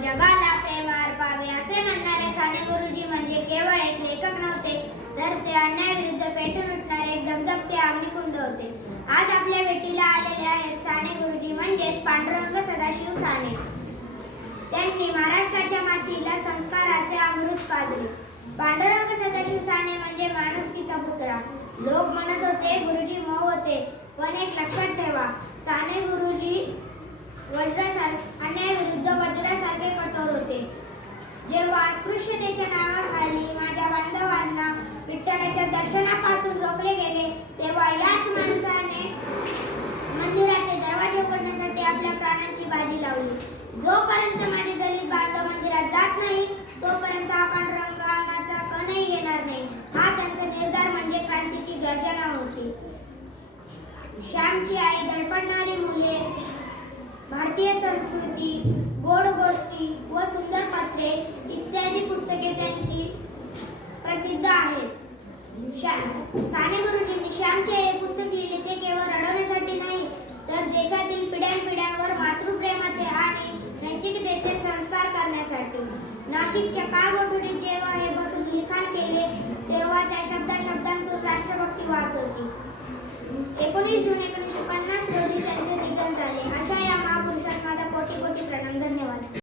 जगाला प्रेम अर्पावे असे म्हणणारे साने गुरुजी म्हणजे केवळ एक लेखक नव्हते, तर ते अन्यायाविरुद्ध पेटून उठणारे एक धगधगते अग्निकुंड होते. आज आपल्या भेटीला आलेले आहेत साने गुरुजी म्हणजेच पांडुरंग सदाशिव साने. त्यांनी महाराष्ट्राच्या मातीला संस्काराचे अमृत पाजले. पांडुरंग सदाशिव साने म्हणजे माणुसकीचा पुतळा. लोक म्हणत होते गुरुजी मऊ होते, पण एक लक्षात ठेवा, साने गुरुजी अन्यायाविरुद्ध वज्रासारखे कठोर होते. जेव्हा अस्पृश्यतेच्या नावाखाली माझ्या बांधवांना विठ्ठलाच्या दर्शनापासून रोखले गेले, तेव्हा याच माणसाने मंदिराचे दरवाजे उघडण्यासाठी आपल्या प्राणांची बाजी लावली. जोपर्यंत माझे दलित बांधव मंदिरात जात नाही, तोपर्यंत हा पांडुरंग अन्नाचा कणही घेणार नाही. हा त्यांचा निर्धार म्हणजे क्रांतीची गर्जना होती. श्यामची आई, धडपडणारी मुले, भारतीय संस्कृती, गोड गोष्टी व सुंदर पत्रे इत्यादी पुस्तके त्यांची प्रसिद्ध आहेत. साने गुरुजींनी श्यामचे हे पुस्तक लिहिले ते केवळ रडवण्यासाठी नाही, तर देशातील पिढ्यानपिढ्यांवर मातृप्रेमाचे आणि नैतिकतेचे संस्कार करण्यासाठी. नाशिकच्या काळगोठडीत जेव्हा हे बसून लिखाण केले, तेव्हा त्या शब्दांतून राष्ट्रभक्ती वाहत होती. 19 जून 1950 रोजी त्यांचे निधन झाले. अशा या महापुरुषास माझा कोटी कोटी प्रणाम. धन्यवाद.